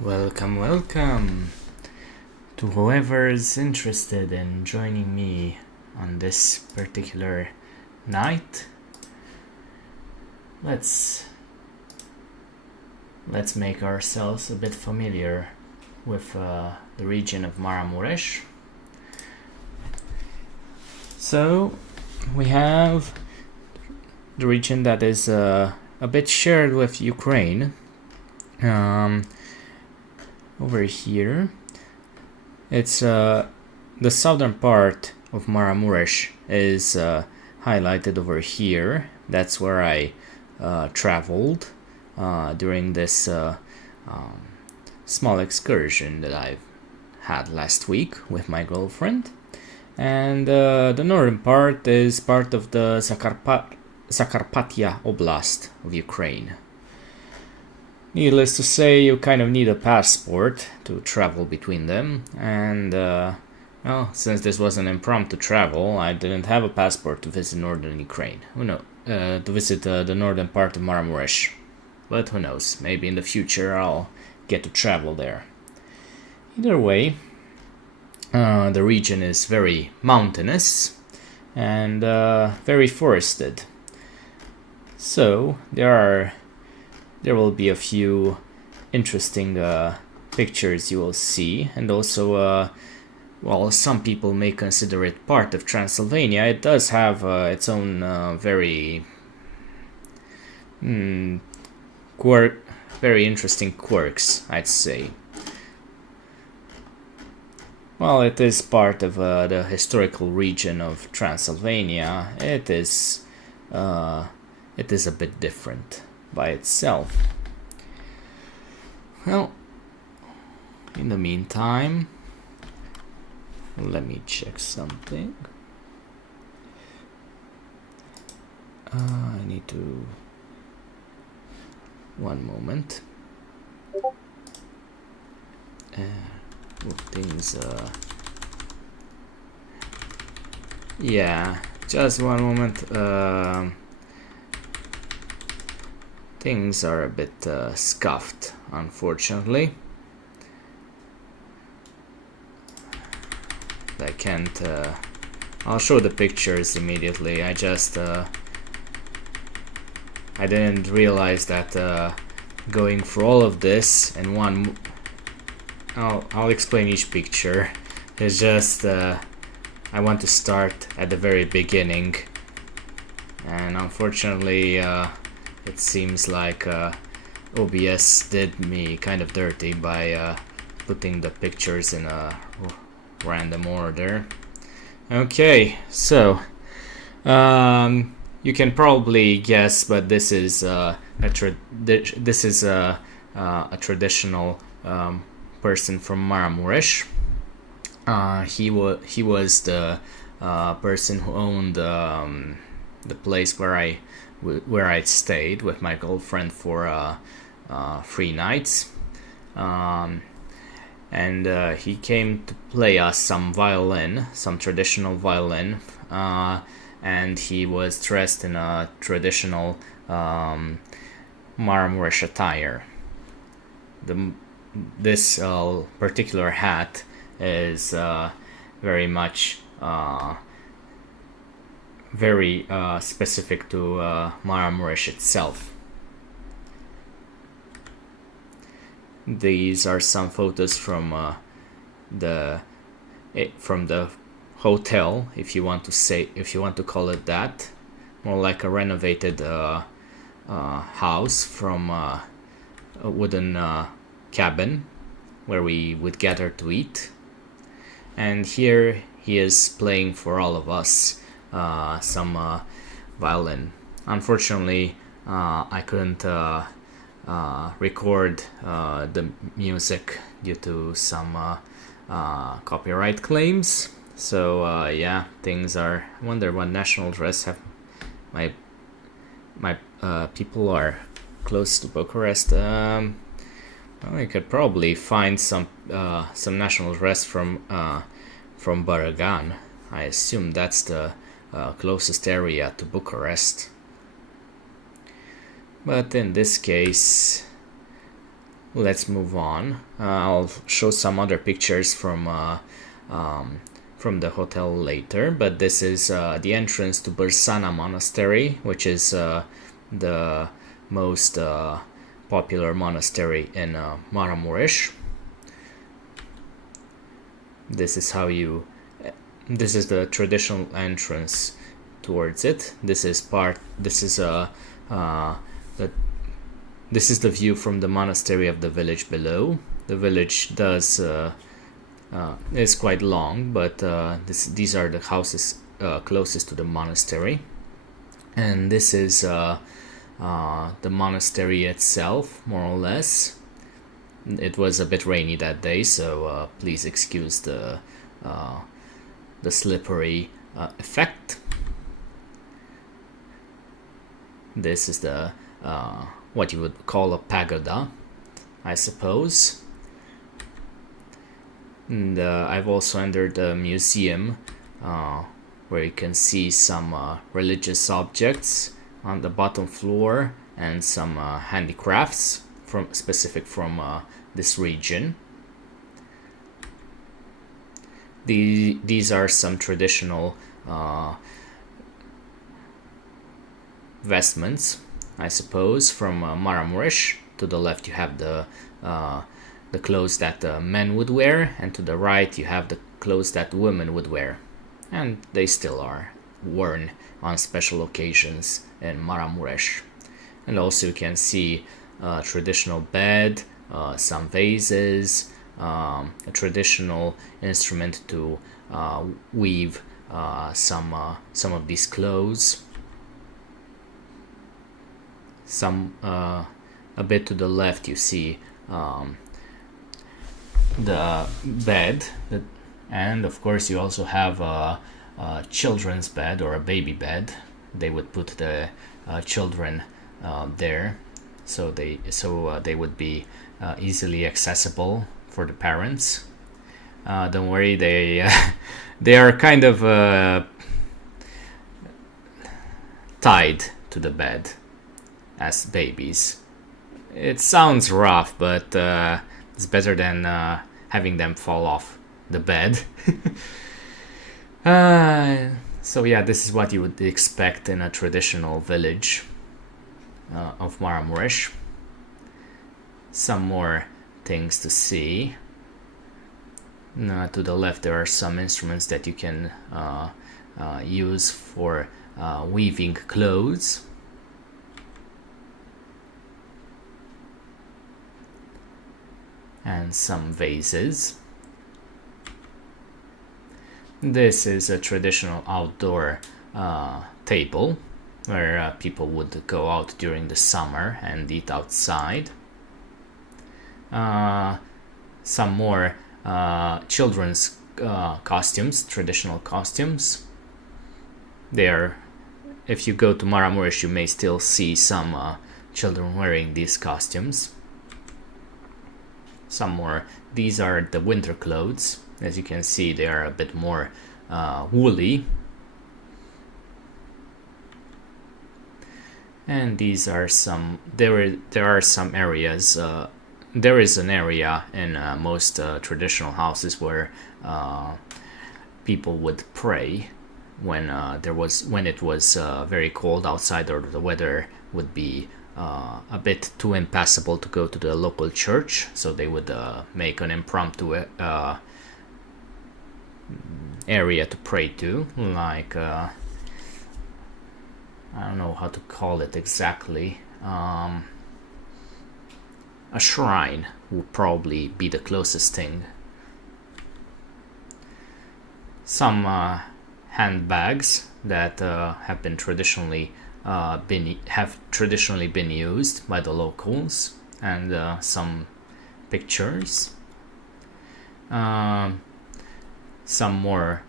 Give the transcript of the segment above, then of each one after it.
Welcome to whoever's interested in joining me on this particular night. Let's make ourselves a bit familiar with the region of Maramures. So we have the region that is a bit shared with Ukraine. Over here, it's the southern part of Maramures is highlighted over here. That's where I traveled during this small excursion that I've had last week with my girlfriend. And the northern part is part of the Zakarpattia Oblast of Ukraine. Needless to say, you kind of need a passport to travel between them, and since this was an impromptu travel, I didn't have a passport to visit northern Ukraine. To visit the northern part of Maramures. But who knows, maybe in the future I'll get to travel there. Either way, the region is very mountainous and very forested. So there will be a few interesting pictures you will see, and also while some people may consider it part of Transylvania, it does have its own very very interesting quirks, I'd say. While it is part of the historical region of Transylvania, it is a bit different by itself. Well, in the meantime, let me check something. I need to... one moment. Things... yeah, just one moment. Things are a bit scuffed, unfortunately. I can't... I'll show the pictures immediately. I just... I didn't realize that going through all of this in one... I'll explain each picture. It's just... I want to start at the very beginning. And unfortunately... it seems like OBS did me kind of dirty by putting the pictures in a random order. Okay, so you can probably guess, but this is a traditional person from Maramures. He was the person who owned the place where I stayed with my girlfriend for 3 nights, and he came to play us some traditional violin, and he was dressed in a traditional Maramures attire. This particular hat is very much very specific to Maramures itself. These are some photos from the hotel, if you want to call it that, more like a renovated house from a wooden cabin where we would gather to eat. And here he is playing for all of us some violin. Unfortunately, I couldn't record the music due to some copyright claims. So yeah, things are... I wonder what national dress have my people are close to Bucharest. Well, I could probably find some national dress from Baragan. I assume that's the closest area to Bucharest. But in this case, let's move on. I'll show some other pictures from the hotel later, but this is the entrance to Bersana Monastery, which is the most popular monastery in Maramures. This is the traditional entrance towards it. This is the view from the monastery of the village below. The village is quite long, but these are the houses closest to the monastery, and this is the monastery itself, more or less. It was a bit rainy that day, so please excuse the slippery effect. This is the what you would call a pagoda, I suppose. And I've also entered a museum where you can see some religious objects on the bottom floor and some handicrafts from this region. These are some traditional vestments, I suppose, from Maramures. To the left you have the clothes that men would wear, and to the right you have the clothes that women would wear, and they still are worn on special occasions in Maramures. And also you can see a traditional bed, some vases, a traditional instrument to weave some of these clothes. A bit to the left you see the bed, and of course you also have a children's bed or a baby bed. They would put the children there, so they would be easily accessible for the parents. Don't worry, they are kind of tied to the bed as babies. It sounds rough, but it's better than having them fall off the bed. So yeah, this is what you would expect in a traditional village of Maramures. Some more things to see. To the left there are some instruments that you can use for weaving clothes. And some vases. This is a traditional outdoor table where people would go out during the summer and eat outside. Some more children's costumes, traditional costumes. If you go to Maramures, you may still see some children wearing these costumes. Some more. These are the winter clothes. As you can see, they are a bit more woolly. And these are some. There are some areas. There is an area in most traditional houses where people would pray when it was very cold outside, or the weather would be a bit too impassable to go to the local church, so they would make an impromptu area to pray to, like I don't know how to call it exactly. A shrine would probably be the closest thing. Some handbags that have traditionally been used by the locals, and some pictures. Some more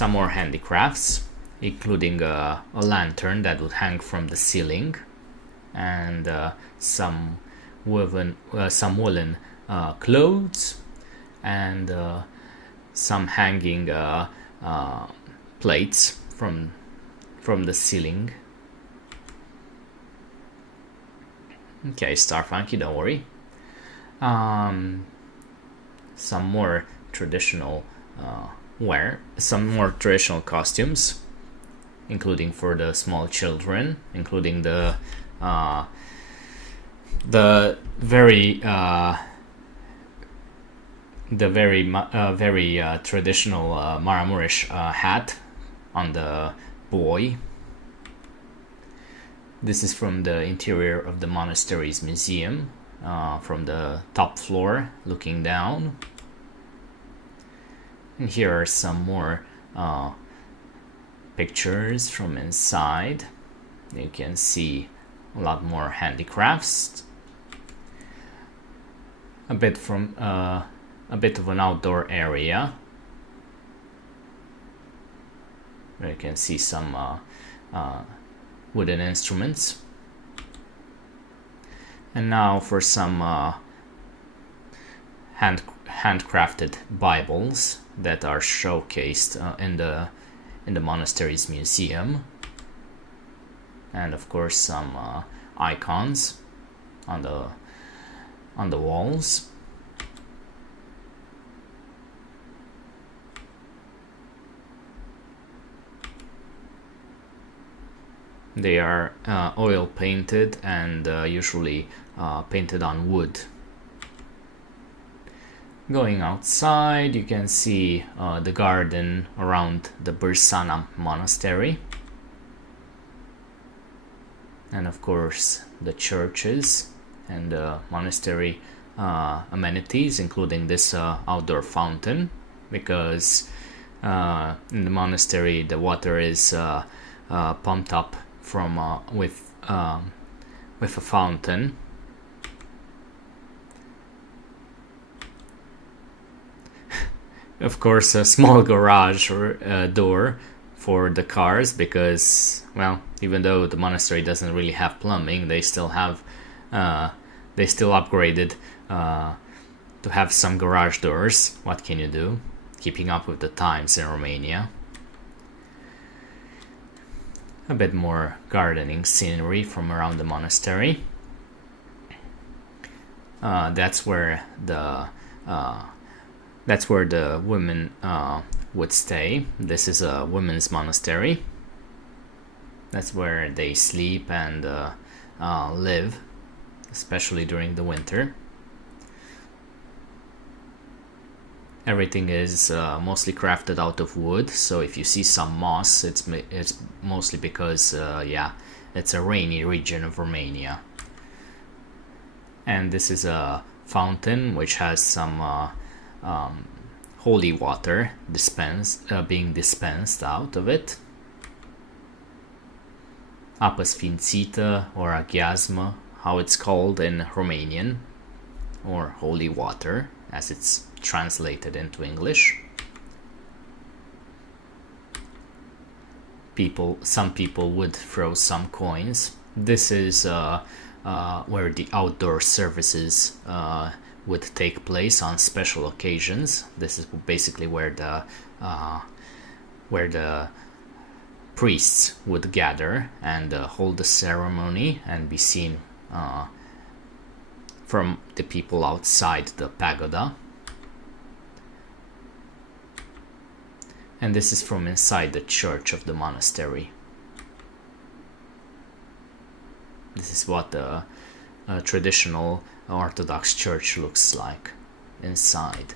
handicrafts, including a lantern that would hang from the ceiling, and some woolen clothes, and some hanging plates from the ceiling. Okay, Star Funky, don't worry. Some more traditional some more traditional costumes, including for the small children, including the very traditional Maramures hat on the boy. This is from the interior of the monastery's museum, from the top floor looking down. And here are some more pictures from inside. You can see a lot more handicrafts. A bit of an outdoor area where you can see some wooden instruments. And now for some handcrafted Bibles that are showcased in the monastery's museum, and of course some icons on the walls. They are oil painted and usually painted on wood. Going outside, you can see the garden around the Bursana monastery, and of course the churches and the monastery amenities, including this outdoor fountain, because in the monastery the water is pumped up from with a fountain. Of course, a small garage or door for the cars, because, well, even though the monastery doesn't really have plumbing, they still upgraded to have some garage doors. What can you do? Keeping up with the times in Romania. A bit more gardening scenery from around the monastery. That's where the women would stay. This is a women's monastery. That's where they sleep and live, especially during the winter. Everything is mostly crafted out of wood, so if you see some moss, it's mostly because, it's a rainy region of Romania. And this is a fountain which has some holy water being dispensed out of it. Apă sfințită, or aghiazmă, how it's called in Romanian, or holy water as it's translated into English. Some people would throw some coins. This is where the outdoor services would take place on special occasions. This is basically where the priests would gather and hold the ceremony and be seen from the people outside the pagoda. And this is from inside the church of the monastery. This is what the traditional Orthodox church looks like inside.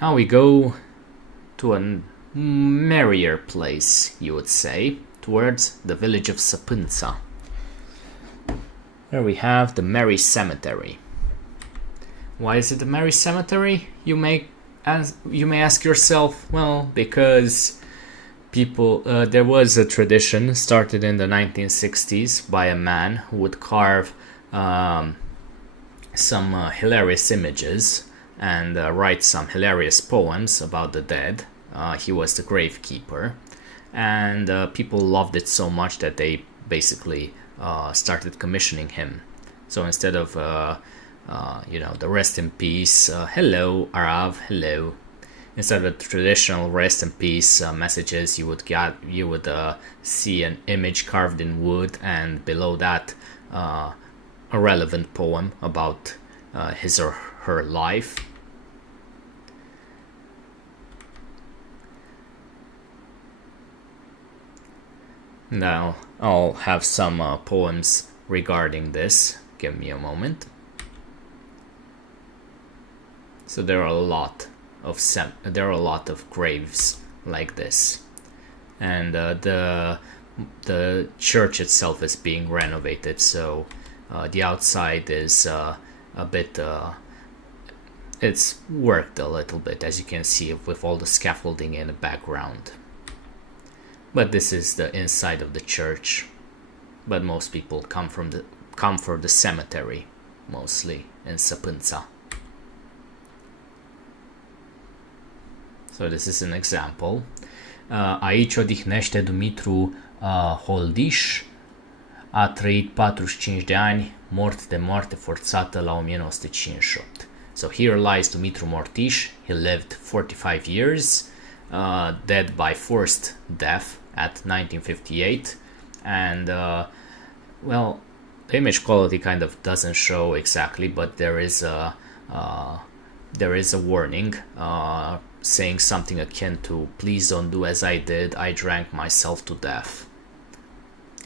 Now we go to a merrier place, you would say, towards the village of Săpânța. There we have the Merry Cemetery. Why is it the Merry Cemetery? You may ask yourself. Well, because there was a tradition started in the 1960s by a man who would carve some hilarious images and write some hilarious poems about the dead. He was the gravekeeper, and people loved it so much that they basically started commissioning him. So instead of the rest in peace, hello Arav, hello, instead of the traditional rest in peace messages, you would see an image carved in wood, and below that a relevant poem about his or her life. Now I'll have some poems regarding this. Give me a moment. So there are a lot of graves like this, and the church itself is being renovated. So the outside is a bit. It's worked a little bit, as you can see, with all the scaffolding in the background. But this is the inside of the church. But most people come for the cemetery, mostly in Săpânța. So this is an example. Aici odihnește Dumitru Holdiș. A trăit 45 de ani, mort de moarte forțată la 1958. So here lies Dumitru Mortiș. He lived 45 years, dead by forced death at 1958. And well, the image quality kind of doesn't show exactly, but there is a warning saying something akin to, "Please don't do as I did. I drank myself to death.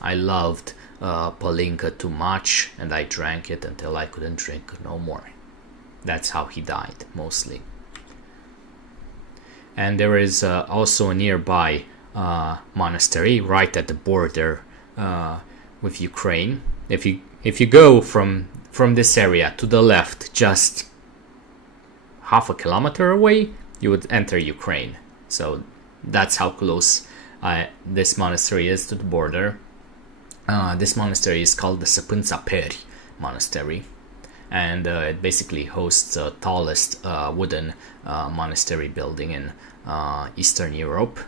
I loved Palinka too much, and I drank it until I couldn't drink no more." That's how he died, mostly. And there is also a nearby monastery right at the border with Ukraine. If you go from this area to the left, just half a kilometer away, you would enter Ukraine. So that's how close this monastery is to the border. This monastery is called the Săpânța Peri Monastery, and it basically hosts the tallest wooden monastery building in Eastern Europe.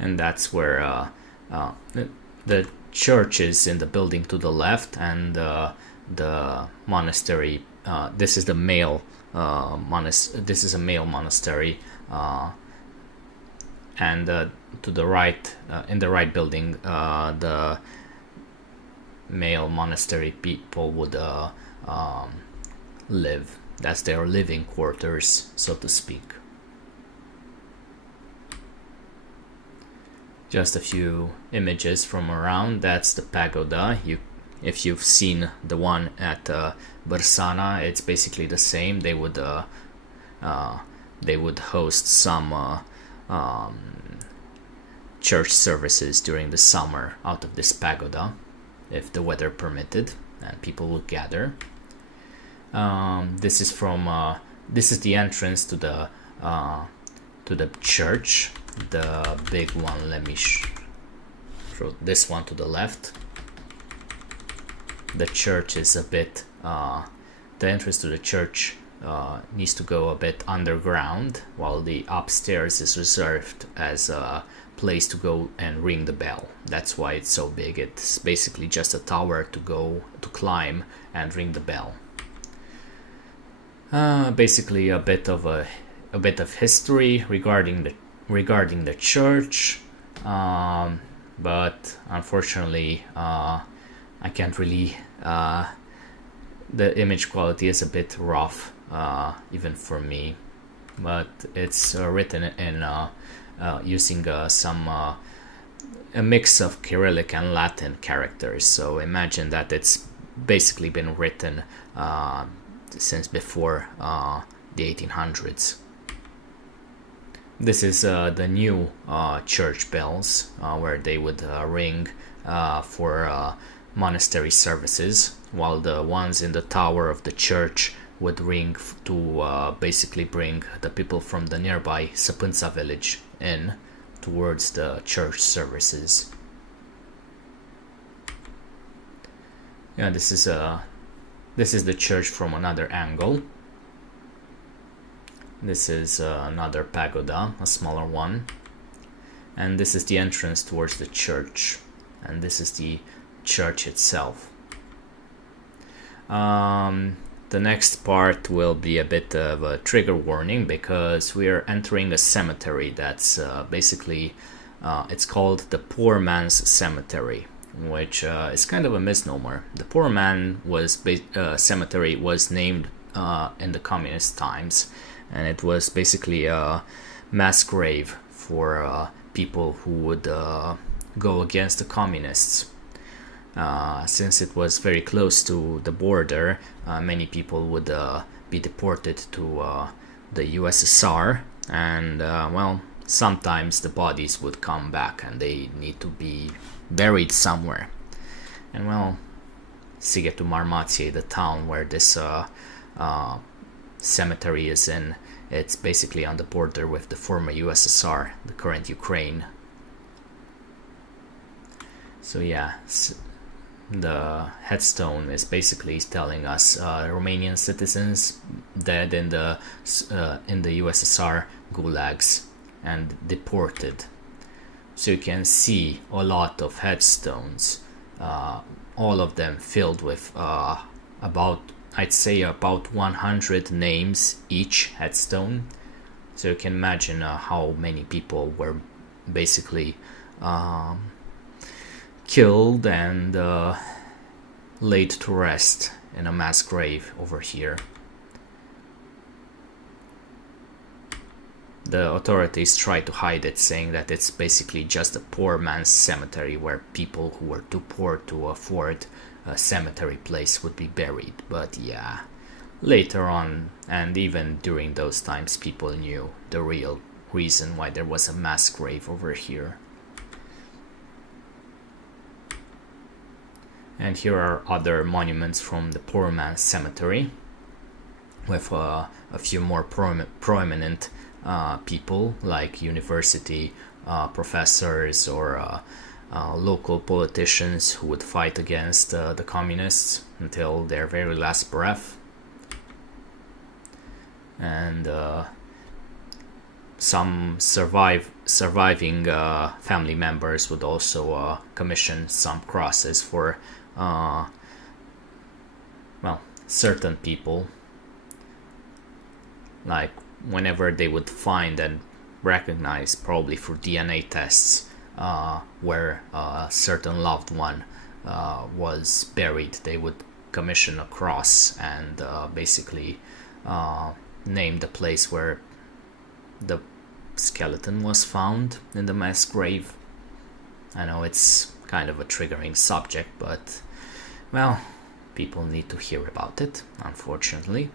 And that's where the church is in the building to the left, and the monastery. This is the male This is a male monastery, and to the right, in the right building, the male monastery people would live. That's their living quarters, so to speak. Just a few images from around. That's the pagoda. If you've seen the one at Bersana, it's basically the same. They would host some church services during the summer out of this pagoda, if the weather permitted, and people would gather. This is from this is the entrance to the church, the big one. Let me show this one to the left. The church is a bit the entrance to the church needs to go a bit underground, while the upstairs is reserved as a place to go and ring the bell. That's why it's so big. It's basically just a tower to climb and ring the bell. Basically a bit of history regarding the church, but unfortunately I can't really. The image quality is a bit rough, even for me, but it's written in using a mix of Cyrillic and Latin characters. So imagine that it's basically been written since before the 1800s. This is the new church bells, where they would ring for monastery services, while the ones in the tower of the church would ring to basically bring the people from the nearby Săpânța village in towards the church services. Yeah, this is the church from another angle. This is another pagoda, a smaller one, and this is the entrance towards the church, and this is the church itself. The next part will be a bit of a trigger warning because we are entering a cemetery that's basically, it's called the Poor Man's Cemetery, which is kind of a misnomer. The Poor Man cemetery was named in the communist times, and it was basically a mass grave for people who would go against the communists. Since it was very close to the border, many people would be deported to the USSR, and well, sometimes the bodies would come back and they need to be buried somewhere. And well, Sighetu Marmației, the town where this cemetery is in, it's basically on the border with the former USSR, the current Ukraine. So yeah, the headstone is basically telling us Romanian citizens dead in the USSR gulags and deported. So you can see a lot of headstones, all of them filled with I'd say about 100 names each headstone. So you can imagine how many people were basically killed and laid to rest in a mass grave over here. The authorities try to hide it, saying that it's basically just a poor man's cemetery where people who were too poor to afford a cemetery place would be buried. But yeah, later on, and even during those times, people knew the real reason why there was a mass grave over here. And here are other monuments from the Poor Man's Cemetery, with a few more prominent people like university professors or local politicians who would fight against the communists until their very last breath. And some surviving family members would also commission some crosses for certain people, like whenever they would find and recognize, probably for DNA tests, where a certain loved one was buried, they would commission a cross and basically name the place where the skeleton was found in the mass grave. I know it's kind of a triggering subject, but well, people need to hear about it, unfortunately.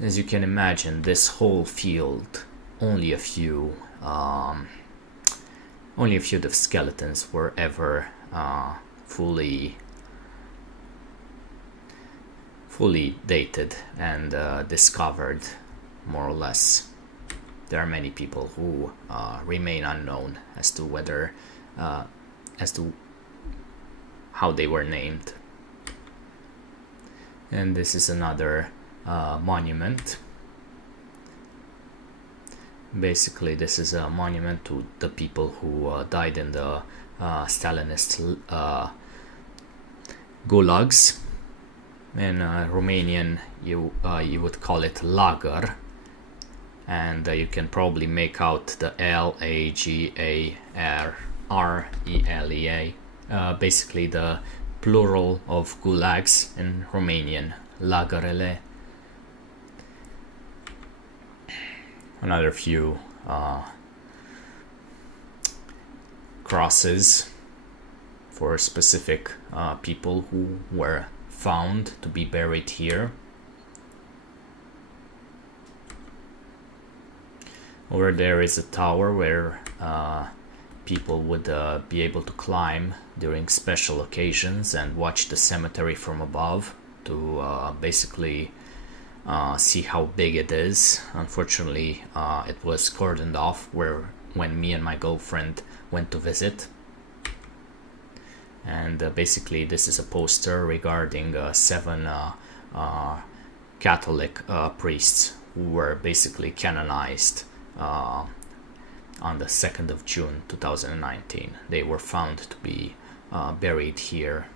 As you can imagine, this whole field, only a few of the skeletons were ever fully dated and discovered, more or less. There are many people who remain unknown as to whether as to how they were named. And this is another monument. Basically, this is a monument to the people who died in the Stalinist gulags. In Romanian, you would call it lager, and you can probably make out the Lagarelea, basically the plural of gulags in Romanian, lagarele. Another few crosses for specific people who were found to be buried here. Over there is a tower where people would be able to climb during special occasions and watch the cemetery from above to basically see how big it is. Unfortunately, it was cordoned off when me and my girlfriend went to visit. And basically this is a poster regarding 7 Catholic priests who were basically canonized on the 2nd of June 2019. They were found to be buried here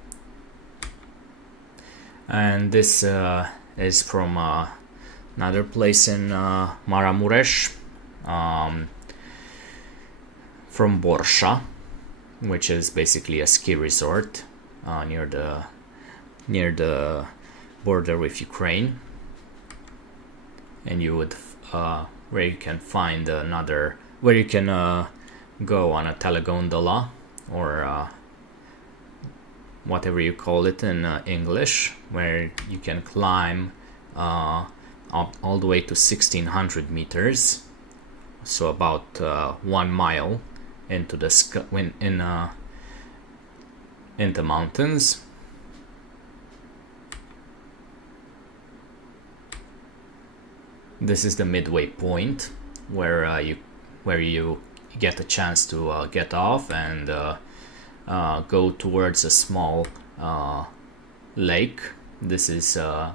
And this is from another place in Maramures, from Borsha, which is basically a ski resort near the border with Ukraine. And you would where you can find where you can go on a telegondola, or whatever you call it in English, where you can climb up all the way to 1600 meters, so about 1 mile into the into mountains. This is the midway point where you get a chance to get off and go towards a small lake. This is how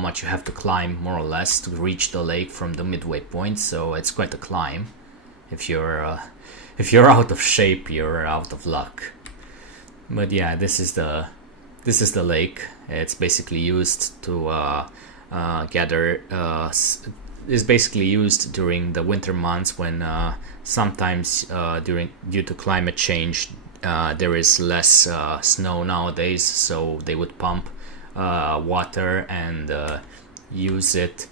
much you have to climb, more or less, to reach the lake from the midway point. So it's quite a climb. If you're out of shape, you're out of luck. But yeah, this is the lake. It's basically used to is basically used during the winter months, when sometimes due to climate change there is less snow nowadays, so they would pump water and use it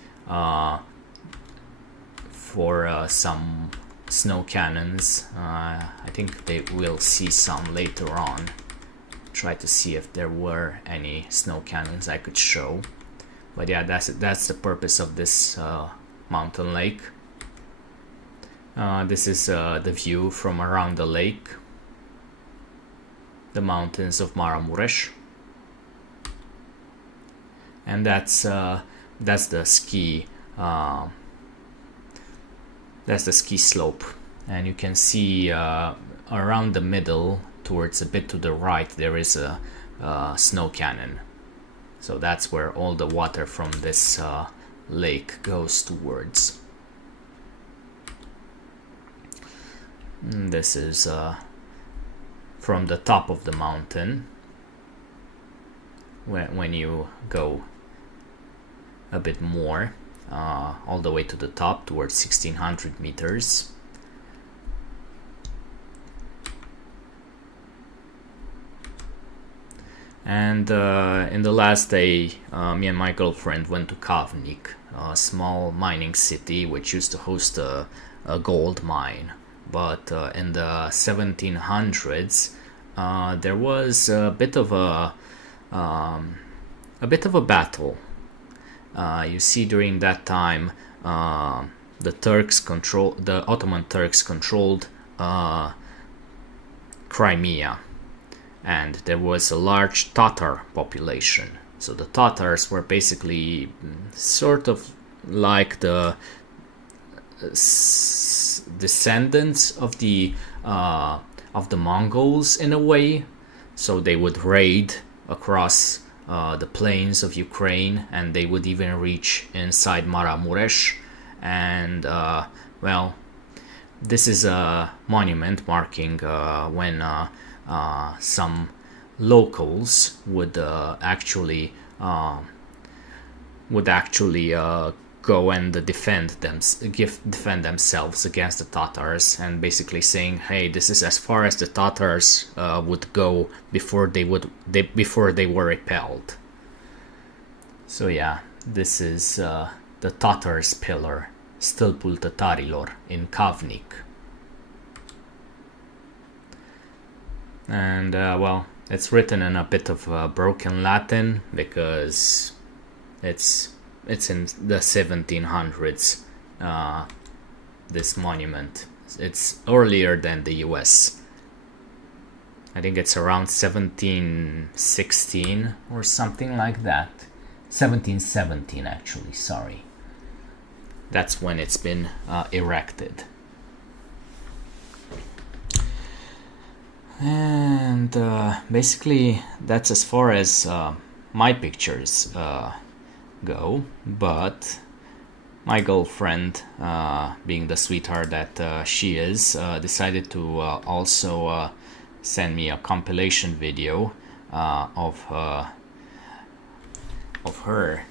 for some snow cannons. I think they will see some later on. Try to see if there were any snow cannons I could show. But yeah, that's the purpose of this mountain lake. This is the view from around the lake, the mountains of Maramures, and that's the ski slope. And you can see around the middle, towards a bit to the right, there is a snow cannon. So that's where all the water from this lake goes towards. This is from the top of the mountain. When you go a bit more, all the way to the top, towards 1600 meters. And in the last day, me and my girlfriend went to Kavnik, a small mining city which used to host a gold mine. But in the 1700s, there was a bit of a battle. You see, during that time, the Ottoman Turks controlled Crimea. And there was a large Tatar population. So the Tatars were basically sort of like the descendants of the Mongols in a way. So they would raid across the plains of Ukraine, and they would even reach inside Maramures. And well, this is a monument marking when some locals would actually go and defend themselves against the Tatars, and basically saying, hey, this is as far as the Tatars would go before they were repelled. So yeah, this is the Tatars pillar, Stâlpul Tătarilor, in Kavnik. And well, it's written in a bit of broken Latin, because it's in the 1700s, this monument. It's earlier than the US. I think it's around 1716 or something like that. 1717 actually, sorry. That's when it's been erected. And basically that's as far as my pictures go, but my girlfriend, being the sweetheart that she is, decided to also send me a compilation video of of her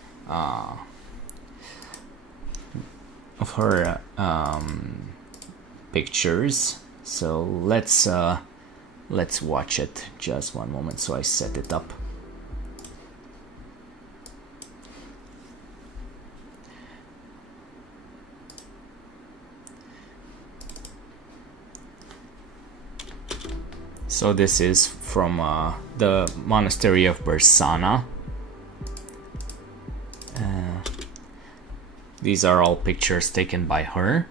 pictures. So let's watch it. Just one moment. So I set it up. So this is from the monastery of Bersana. These are all pictures taken by her.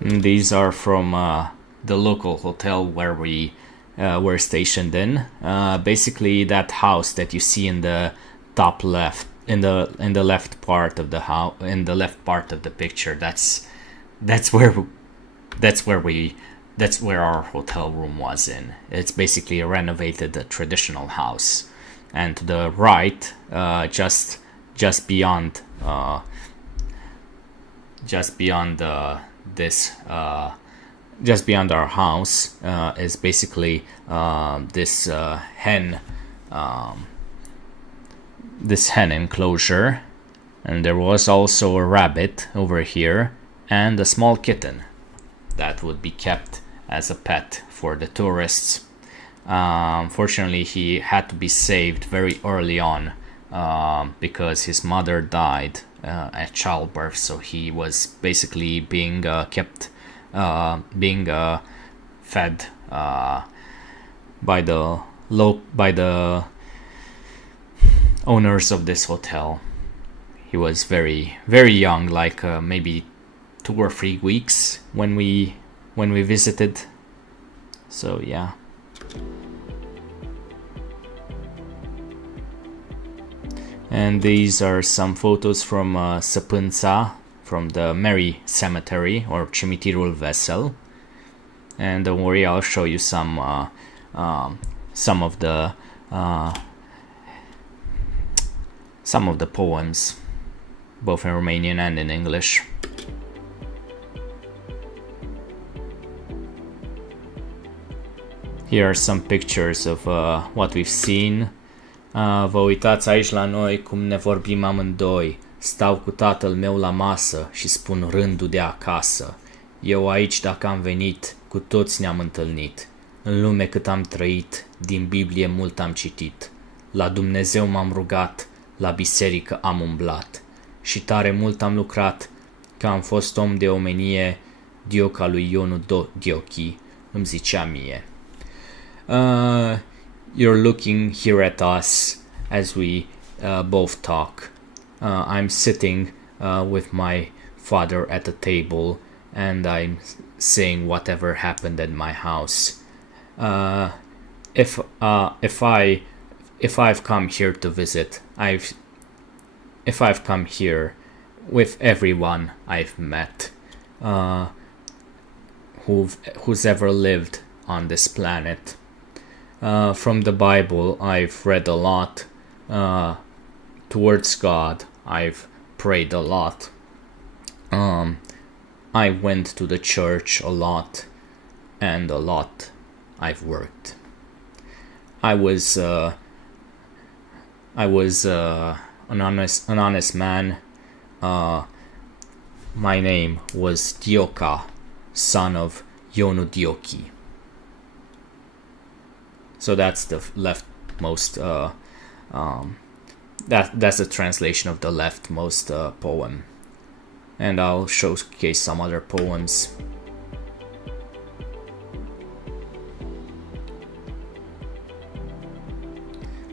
And these are from the local hotel where we were stationed in. Basically, that house that you see in the top left, in the left part of the house, in the left part of the picture, that's where our hotel room was in. It's basically a renovated traditional house. And to the right, just beyond our house is basically this hen enclosure, and there was also a rabbit over here and a small kitten that would be kept as a pet for the tourists. Unfortunately, he had to be saved very early on because his mother died at childbirth, so he was basically being kept, fed by the owners of this hotel. He was very, very young, like maybe 2 or 3 weeks when we visited. So yeah. And these are some photos from Săpânța, from the Mary Cemetery, or Cimitirul Vesel. And don't worry, I'll show you some of the poems, both in Romanian and in English. Here are some pictures of what we've seen. Vă uitați aici la noi cum ne vorbim amândoi. Stau cu tatăl meu la masă și spun rândul de acasă. Eu aici dacă am venit, cu toți ne-am întâlnit. În lume cât am trăit, din Biblie mult am citit. La Dumnezeu m-am rugat, la biserică am umblat. Și tare mult am lucrat, că am fost om de omenie, Dioca lui Ionu Diochi îmi zicea mie. You're looking here at us as we both talk. I'm sitting with my father at the table, and I'm saying whatever happened at my house. If I've come here to visit, if I've come here with everyone I've met, who's ever lived on this planet. From the Bible, I've read a lot towards God. I've prayed a lot. I went to the church a lot, and a lot I've worked. I was an honest man. My name was Dioca, son of Ionu Diochi. So that's the leftmost. That's a translation of the leftmost poem, and I'll showcase some other poems.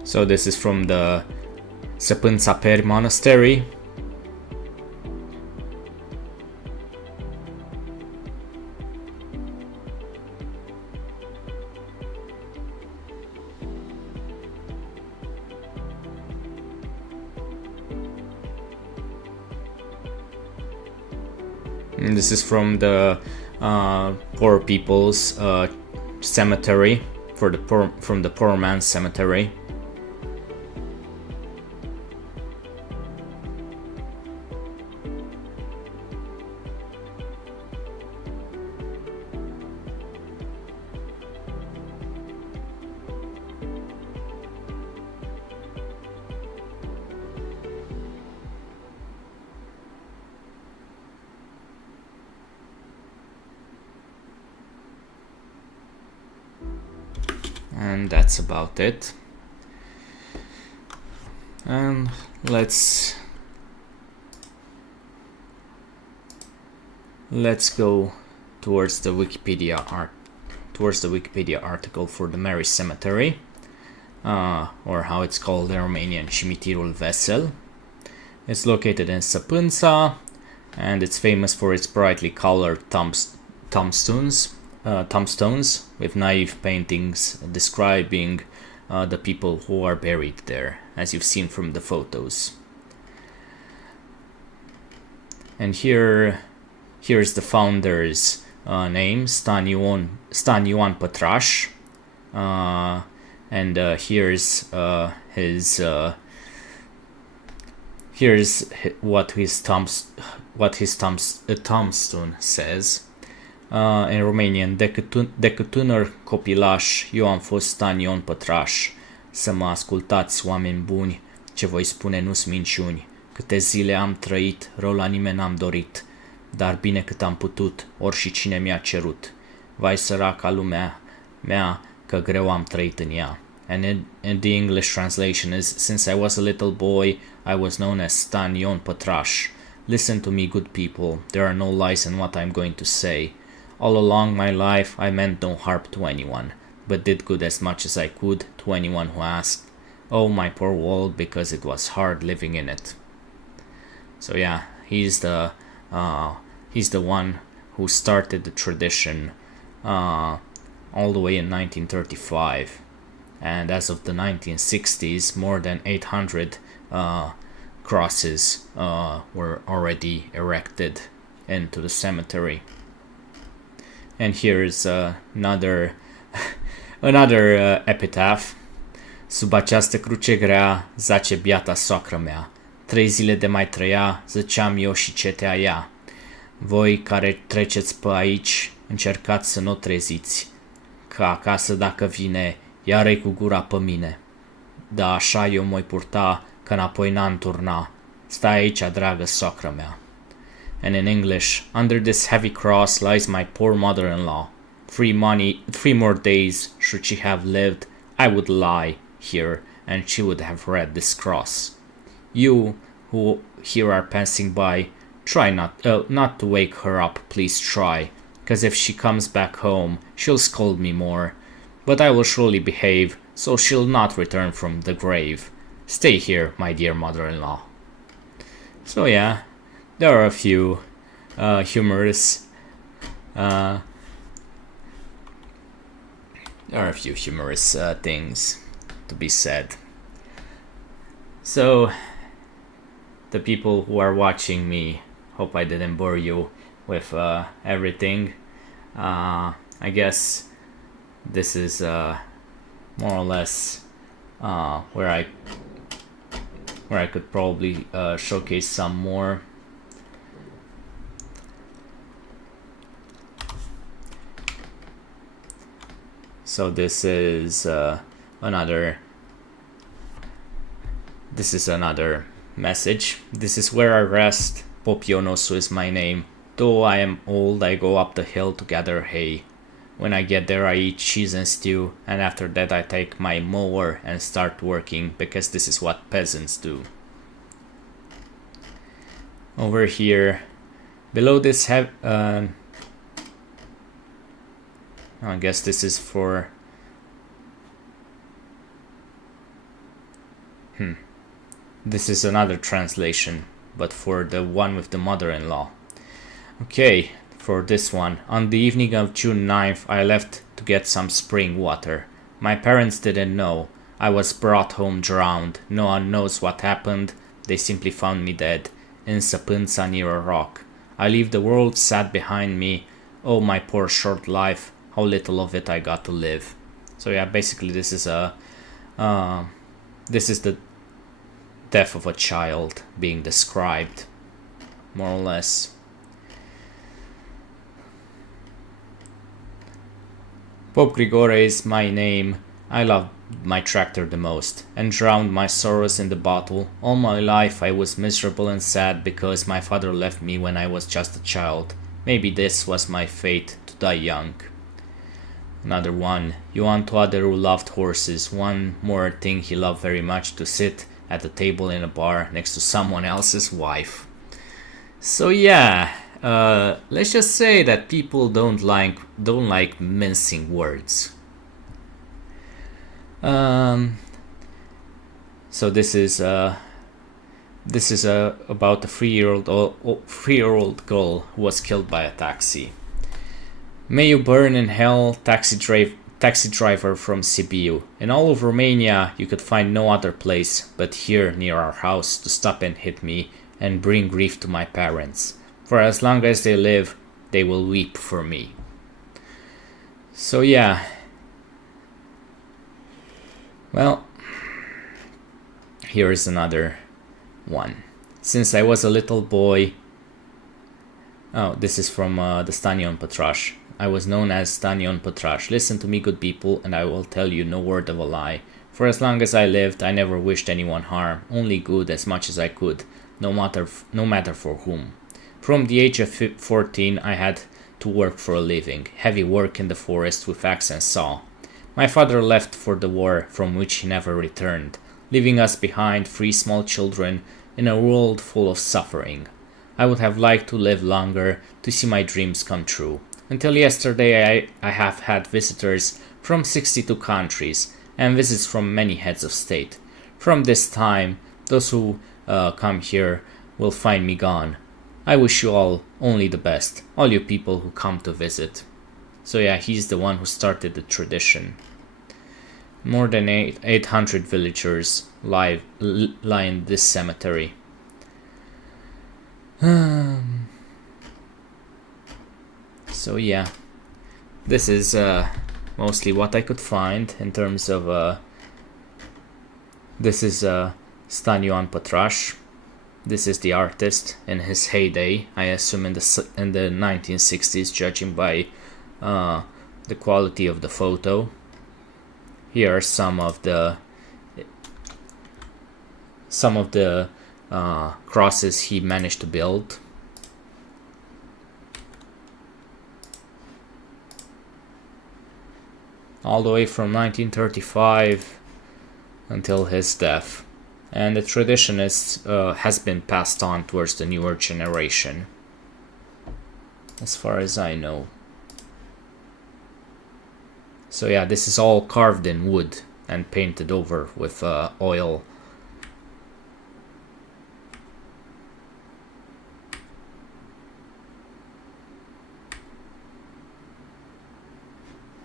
So this is from the Săpânța Monastery. And this is from the poor people's cemetery, from the poor man's cemetery. and that's about it. And let's go towards the Wikipedia article for the Mary Cemetery, or how it's called in Romanian, Cimitirul Vesel. It's located in Săpânța, and it's famous for its brightly colored tombstones with naive paintings describing the people who are buried there, as you've seen from the photos. And here's the founder's name, Stan Ioan Pătraș, and here's what his tombstone says. In Romanian: decât tânăr copilaș, eu am fost Stan Ion Pătraș. Să mă ascultați, oameni buni, ce voi spune nu-s minciuni. Câte zile am trăit, rău la nimeni n-am dorit, dar bine cât am putut, ori și cine mi-a cerut. Vai săraca lumea mea, că greu am trăit în ea. And the English translation is: since I was a little boy, I was known as Stan Ion Pătraș. Listen to me, good people, there are no lies in what I'm going to say. All along my life, I meant no harm to anyone, but did good as much as I could to anyone who asked. Oh, my poor world, because it was hard living in it. So yeah, he's the one who started the tradition all the way in 1935, and as of the 1960s, more than 800 crosses were already erected into the cemetery. And here is another epitaph. Sub această cruce grea zace biata soacră mea. 3 zile de mai trăia, ziceam eu și cetea ea. Voi care treceți pe aici, încercați să n-o treziți, că acasă dacă vine, iar-i cu gura pe mine. Da, așa eu m-oi purta, că înapoi n-am turna. Stai aici, dragă soacră mea. And in English: under this heavy cross lies my poor mother-in-law. 3 more days should she have lived, I would lie here, and she would have read this cross. You who here are passing by, try not to wake her up, please try, 'cause if she comes back home, she'll scold me more. But I will surely behave, so she'll not return from the grave. Stay here, my dear mother-in-law. So yeah, there are a few humorous things to be said. So the people who are watching me, hope I didn't bore you with everything. I guess this is more or less where I could probably showcase some more. So this is another message. This is where I rest. Popionosu is my name. Though I am old, I go up the hill to gather hay. When I get there, I eat cheese and stew, and after that I take my mower and start working, because this is what peasants do. Over here, below this I guess this is for this is another translation, but for the one with the mother-in-law. Okay, for this one: on the evening of June 9th, I left to get some spring water. My parents didn't know. I was brought home drowned. No one knows what happened. They simply found me dead in Săpânța near a rock. I leave the world sad behind me. Oh, my poor short life, how little of it I got to live. So yeah, basically this is the death of a child being described, more or less. Pope Grigore is my name. I loved my tractor the most, and drowned my sorrows in the bottle. All my life I was miserable and sad because my father left me when I was just a child. Maybe this was my fate, to die young. Another one. Ioan Toader, who loved horses. One more thing he loved very much: to sit at a table in a bar next to someone else's wife. So yeah, let's just say that people don't like mincing words. So this is about a 3-year-old girl who was killed by a taxi. May you burn in hell, taxi driver from Sibiu. In all of Romania, you could find no other place but here near our house to stop and hit me and bring grief to my parents. For as long as they live, they will weep for me. So yeah. Well, here is another one. Since I was a little boy... Oh, this is from the Stanion Pătraș. I was known as Stanion Pătraș. Listen to me, good people, and I will tell you no word of a lie. For as long as I lived, I never wished anyone harm, only good as much as I could, no matter for whom. From the age of 14, I had to work for a living, heavy work in the forest with axe and saw. My father left for the war, from which he never returned, leaving us behind 3 small children in a world full of suffering. I would have liked to live longer to see my dreams come true. Until yesterday, I have had visitors from 62 countries and visits from many heads of state. From this time, those who come here will find me gone. I wish you all only the best, all you people who come to visit. So yeah, he's the one who started the tradition. More than 800 villagers lie in this cemetery. So yeah, this is mostly what I could find in terms of this is Stanion Pătraș. This is the artist in his heyday, I assume in the 1960s, judging by the quality of the photo. Here are some of the crosses he managed to build. All the way from 1935 until his death. And the tradition has been passed on towards the newer generation, as far as I know. So yeah, this is all carved in wood and painted over with oil.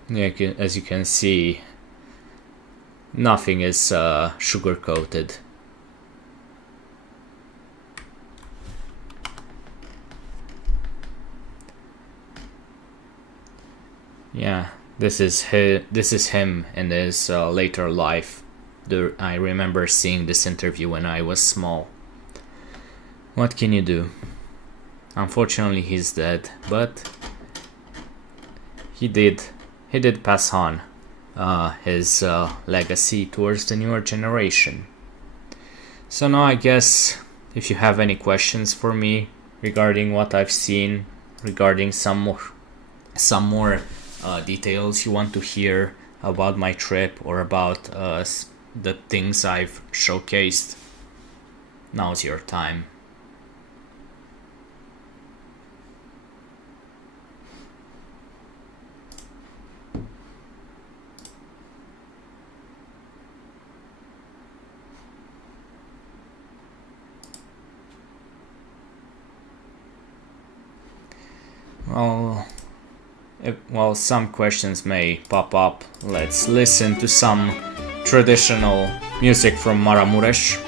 Yeah, as you can see, nothing is sugar-coated. Yeah, this is him in his later life. I remember seeing this interview when I was small. What can you do? Unfortunately, he's dead, but he did pass on his legacy towards the newer generation. So now I guess if you have any questions for me regarding what I've seen, regarding some more details you want to hear about my trip or about the things I've showcased, now's your time. Well, some questions may pop up. Let's listen to some traditional music from Maramures.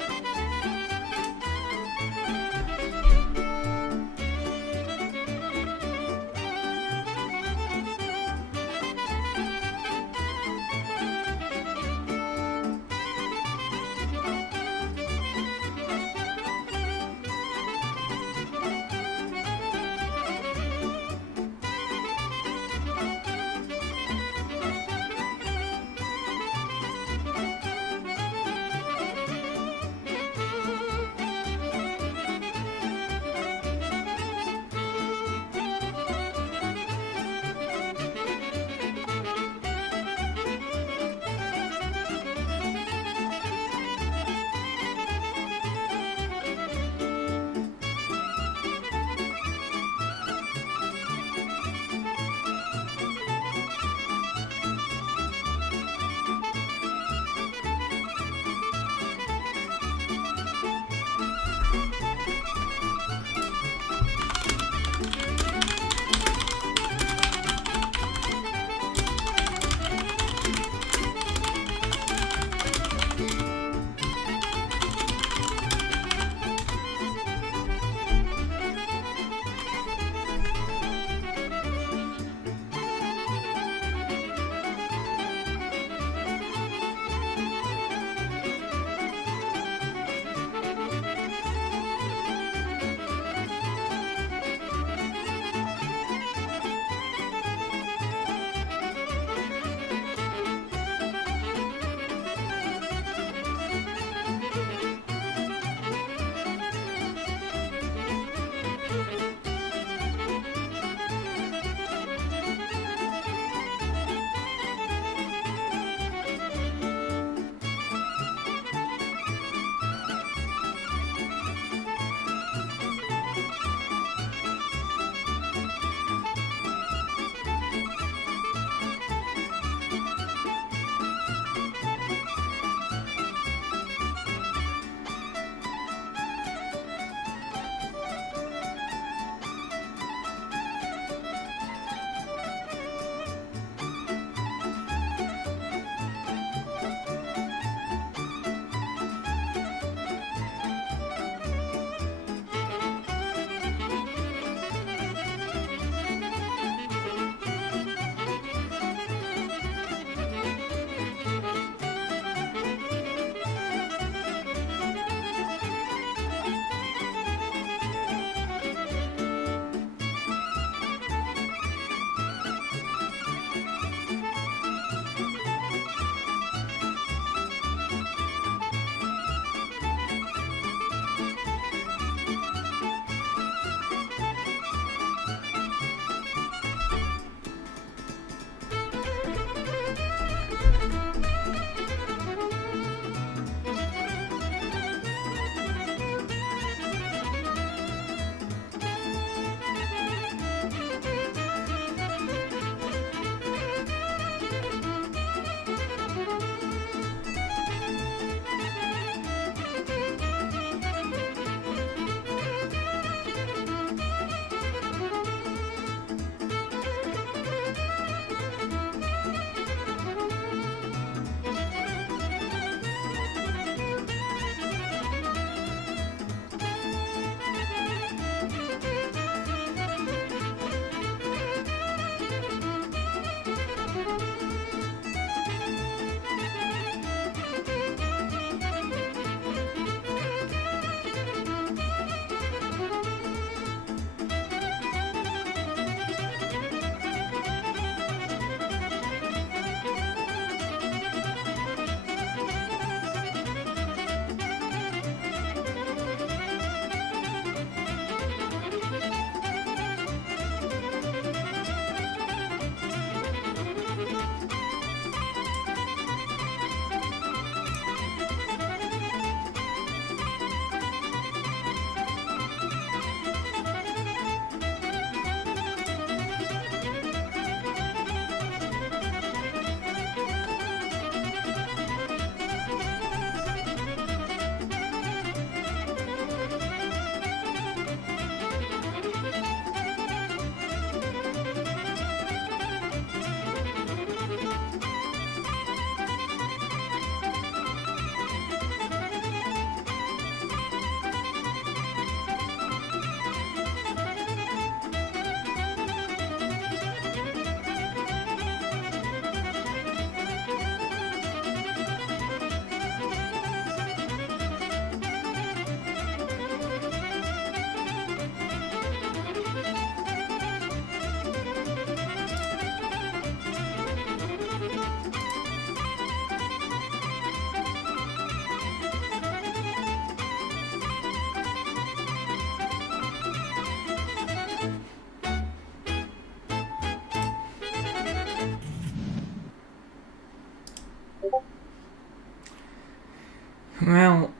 Well,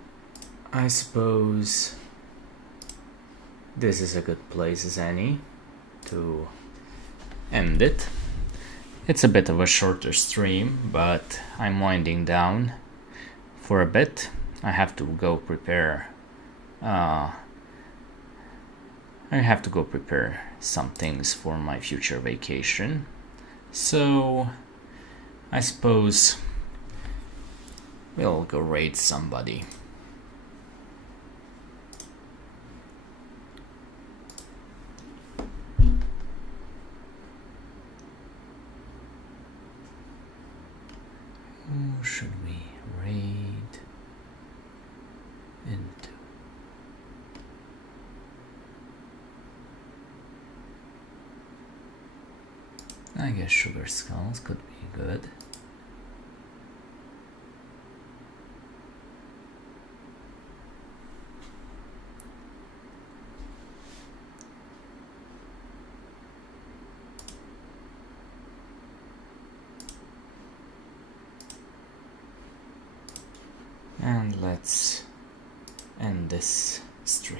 I suppose this is a good place as any to end it. It's a bit of a shorter stream, but I'm winding down for a bit. I have to go prepare. I have to go prepare some things for my future vacation. So I suppose we'll go raid somebody. Who should we raid into? I guess Sugar Skulls could be good. And let's end this stream.